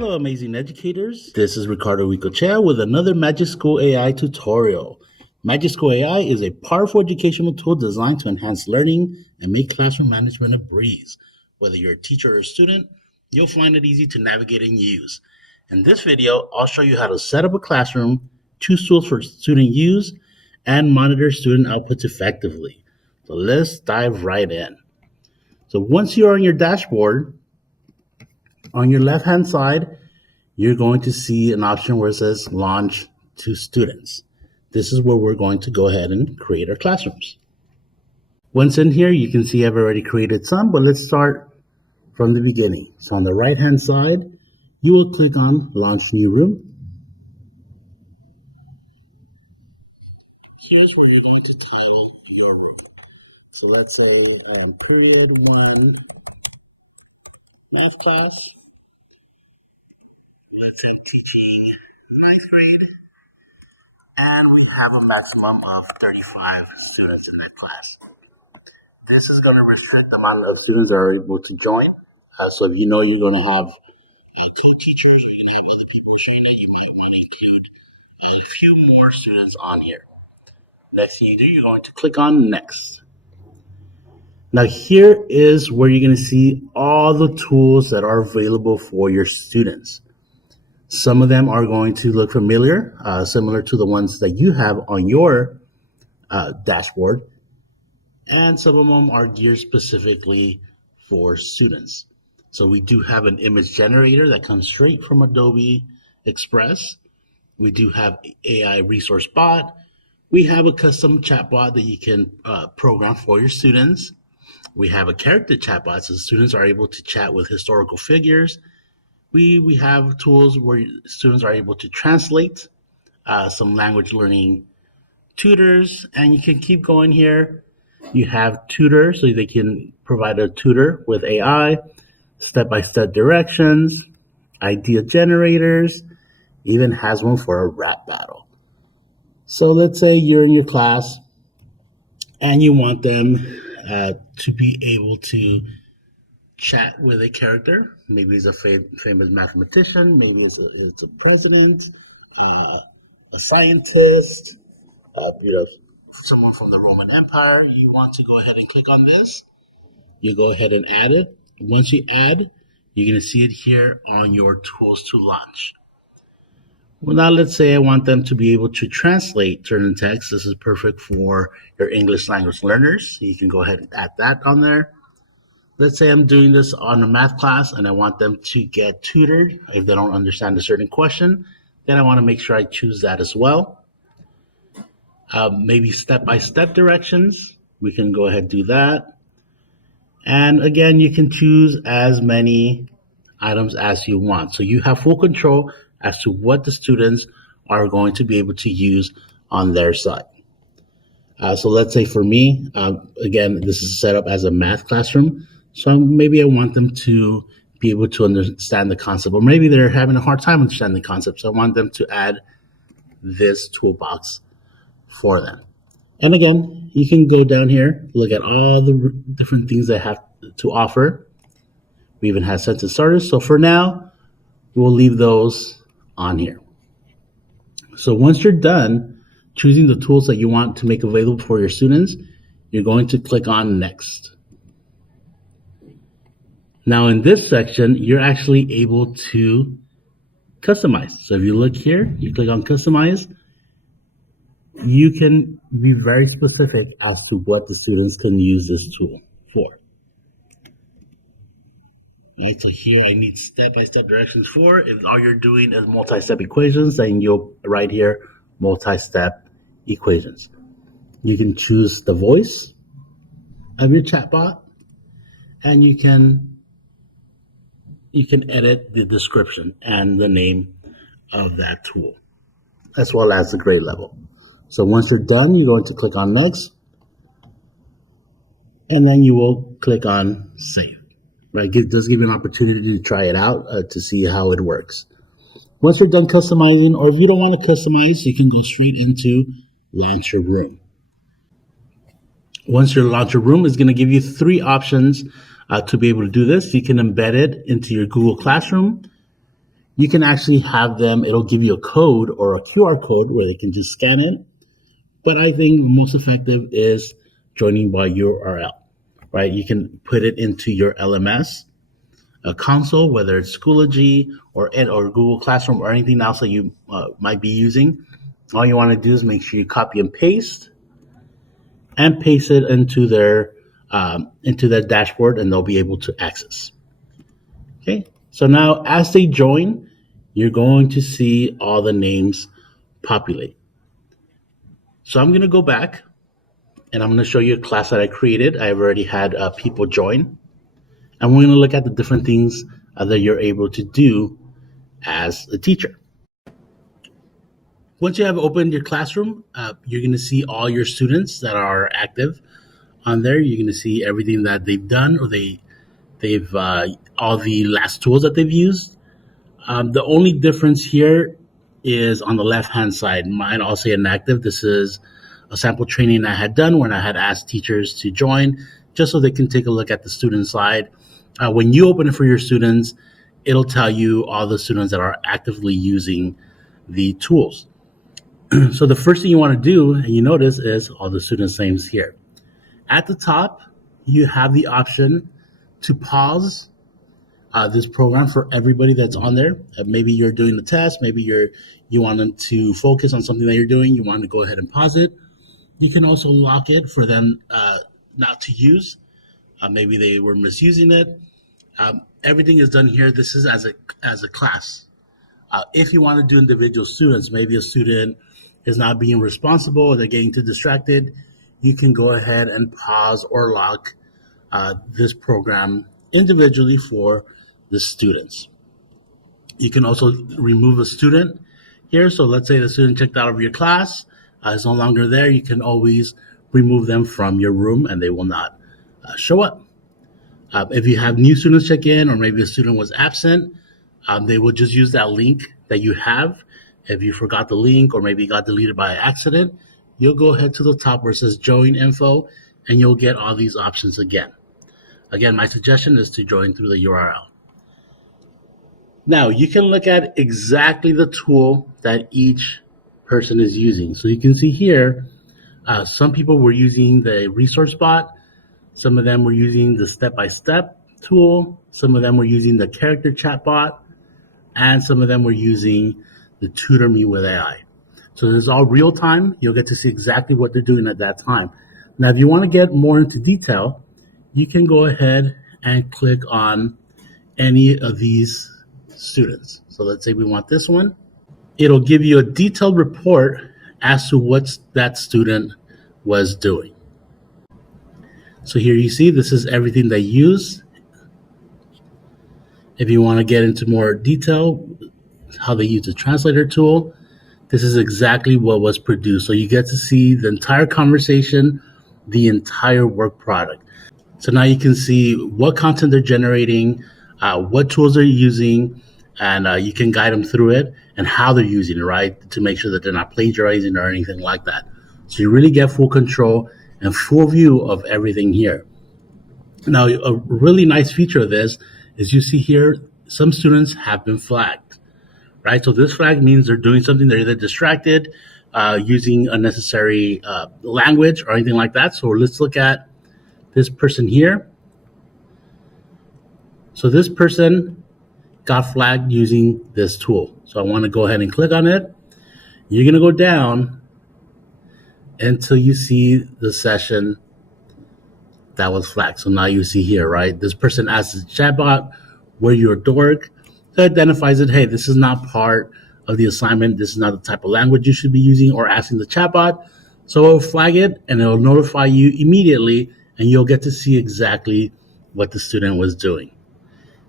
Hello, amazing educators. This is Ricardo Ricochea with another MagicSchool AI tutorial. MagicSchool AI is a powerful educational tool designed to enhance learning and make classroom management a breeze. Whether you're a teacher or a student, you'll find it easy to navigate and use. In this video, I'll show you how to set up a classroom, choose tools for student use, and monitor student outputs effectively. So let's dive right in. So once you're on your dashboard, on your left-hand side, you're going to see an option where it says launch to students. This is where we're going to go ahead and create our classrooms. Once in here, you can see I've already created some, but let's start from the beginning. So on the right-hand side, you will click on launch new room. Here's where you're going to title your room. So let's say period 1 math class. Let's say teaching ninth grade. And we have a maximum of 35 students in that class. This is going to restrict the amount of students that are able to join. So if you know you're going to have two teachers, you're going to have other people sharing it, you might want to include a few more students on here. Next thing you do, you're going to click on next. Now here is where you're going to see all the tools that are available for your students. Some of them are going to look familiar, similar to the ones that you have on your dashboard, and some of them are geared specifically for students. So we do have an image generator that comes straight from Adobe Express. We do have AI resource bot. We have a custom chatbot that you can program for your students. We have a character chatbot, so students are able to chat with historical figures. We have tools where students are able to translate, some language learning tutors, and you can keep going here. You have tutor, so they can provide a tutor with AI, step-by-step directions, idea generators, even has one for a rap battle. So let's say you're in your class and you want them to be able to chat with a character. Maybe he's a famous mathematician, maybe it's a president, a scientist, someone from the Roman Empire. You want to go ahead and click on this. You go ahead and add it. Once you add, you're going to see it here on your tools to launch. Well, now let's say I want them to be able to translate certain text. This is perfect for your English language learners. You can go ahead and add that on there. Let's say I'm doing this on a math class and I want them to get tutored if they don't understand a certain question. Then I want to make sure I choose that as well. Maybe step-by-step directions. We can go ahead and do that. And again, you can choose as many items as you want. So you have full control as to what the students are going to be able to use on their side. So let's say for me, again, this is set up as a math classroom. So maybe I want them to be able to understand the concept, or maybe they're having a hard time understanding the concept. So I want them to add this toolbox for them. And again, you can go down here, look at all the different things they have to offer. We even have sentence starters. So for now, we'll leave those on here. So once you're done choosing the tools that you want to make available for your students, you're going to click on next. Now in this section, you're actually able to customize. So if you look here, you click on customize, you can be very specific as to what the students can use this tool for. Right, so here I need step-by-step directions for. If all you're doing is multi-step equations, then you'll write here multi-step equations. You can choose the voice of your chatbot, and you can edit the description and the name of that tool, as well as the grade level. So once you're done, you're going to click on next, and then you will click on save. Right, it does give you an opportunity to try it out to see how it works. Once you're done customizing, or if you don't want to customize, you can go straight into launch your room. Once your launch your room is going to give you three options to be able to do this. You can embed it into your Google Classroom. You can actually have them, it'll give you a code or a QR code where they can just scan it. But I think most effective is joining by URL, right? You can put it into your LMS a console, whether it's Schoology or Google Classroom or anything else that you might be using. All you want to do is make sure you copy and paste it into their dashboard, and they'll be able to access. Okay, so now as they join, you're going to see all the names populate. So I'm going to go back and I'm going to show you a class that I created. I've already had people join, and we're going to look at the different things that you're able to do as a teacher. Once you have opened your classroom, you're going to see all your students that are active on there. You're going to see everything that they've done, or they've all the last tools that they've used. The only difference here is on the left hand side. Mine all say inactive. This is a sample training I had done when I had asked teachers to join, just so they can take a look at the student side. When you open it for your students, it'll tell you all the students that are actively using the tools. So the first thing you want to do, and you notice, is all the students' names here. At the top, you have the option to pause this program for everybody that's on there. Maybe you're doing the test, maybe you want them to focus on something that you're doing. You want to go ahead and pause it. You can also lock it for them not to use. Maybe they were misusing it. Everything is done here. This is as a class. If you want to do individual students, maybe a student is not being responsible or they're getting too distracted, you can go ahead and pause or lock this program individually for the students. You can also remove a student here. So let's say the student checked out of your class, is no longer there. You can always remove them from your room and they will not show up. If you have new students check in, or maybe a student was absent, they will just use that link that you have. If you forgot the link or maybe it got deleted by accident, you'll go ahead to the top where it says join info and you'll get all these options again. Again, my suggestion is to join through the URL. Now you can look at exactly the tool that each person is using. So you can see here, some people were using the resource bot. Some of them were using the step-by-step tool. Some of them were using the character chat bot, and some of them were using the Tutor Me with AI. So this is all real time. You'll get to see exactly what they're doing at that time. Now, if you want to get more into detail, you can go ahead and click on any of these students. So let's say we want this one. It'll give you a detailed report as to what that student was doing. So here you see, this is everything they use. If you want to get into more detail, how they use the translator tool, this is exactly what was produced. So you get to see the entire conversation, the entire work product. So now you can see what content they're generating, what tools they're using, and you can guide them through it and how they're using it, right? To make sure that they're not plagiarizing or anything like that. So you really get full control and full view of everything here. Now, a really nice feature of this is you see here, some students have been flagged, right? So this flag means they're doing something, they're either distracted, using unnecessary language or anything like that. So let's look at this person here. So this person got flagged using this tool. So I want to go ahead and click on it. You're going to go down until you see the session that was flagged. So now you see here, right? This person asks the chatbot, were you a dork? So it identifies it, hey, this is not part of the assignment. This is not the type of language you should be using or asking the chatbot. So it'll flag it and it'll notify you immediately, and you'll get to see exactly what the student was doing.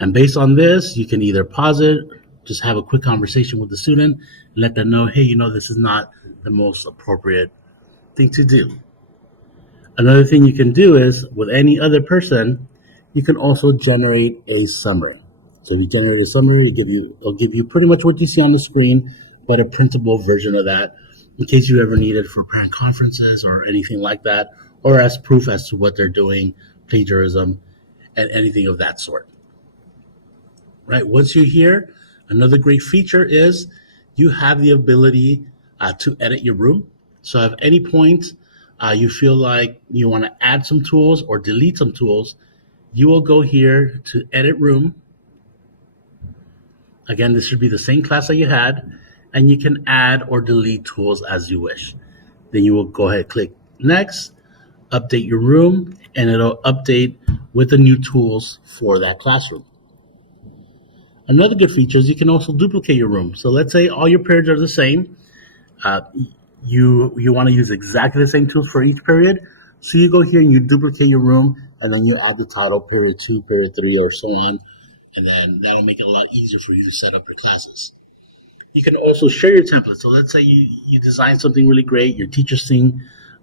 And based on this, you can either pause it, just have a quick conversation with the student, and let them know, hey, this is not the most appropriate thing to do. Another thing you can do is, with any other person, you can also generate a summary. So if you generate a summary, it'll give you pretty much what you see on the screen, but a printable version of that in case you ever need it for parent conferences or anything like that, or as proof as to what they're doing, plagiarism, and anything of that sort. Right? Once you're here, Another great feature is you have the ability to edit your room. So at any point you feel like you want to add some tools or delete some tools, you will go here to edit room. Again, this should be the same class that you had, and you can add or delete tools as you wish. Then you will go ahead, click next, update your room, and it'll update with the new tools for that classroom. Another good feature is you can also duplicate your room. So let's say all your periods are the same. Uh, you want to use exactly the same tools for each period. So you go here and you duplicate your room, and then you add the title, period 2, period 3, or so on. And then that'll make it a lot easier for you to set up your classes. You can also share your template. So let's say you design something really great, your teachers think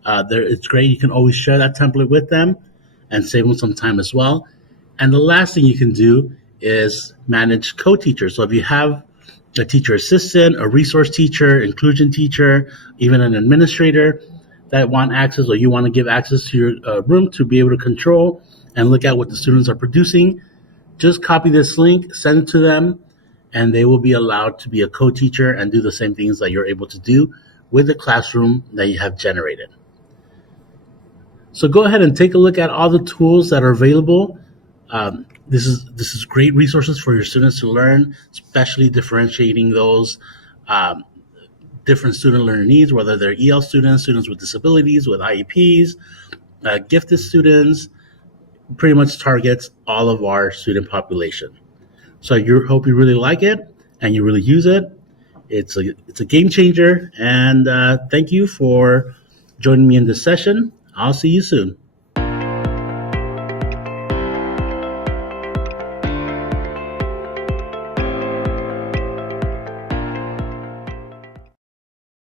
it's great. You can always share that template with them and save them some time as well. And the last thing you can do is manage co-teachers. So if you have a teacher assistant, a resource teacher, inclusion teacher, even an administrator that want access, or you want to give access to your room to be able to control and look at what the students are producing, just copy this link, send it to them, and they will be allowed to be a co-teacher and do the same things that you're able to do with the classroom that you have generated. So go ahead and take a look at all the tools that are available. This is great resources for your students to learn, especially differentiating those different student learner needs, whether they're EL students, students with disabilities, with IEPs, gifted students. Pretty much targets all of our student population. So I hope you really like it and you really use it. It's a game changer. And thank you for joining me in this session. I'll see you soon.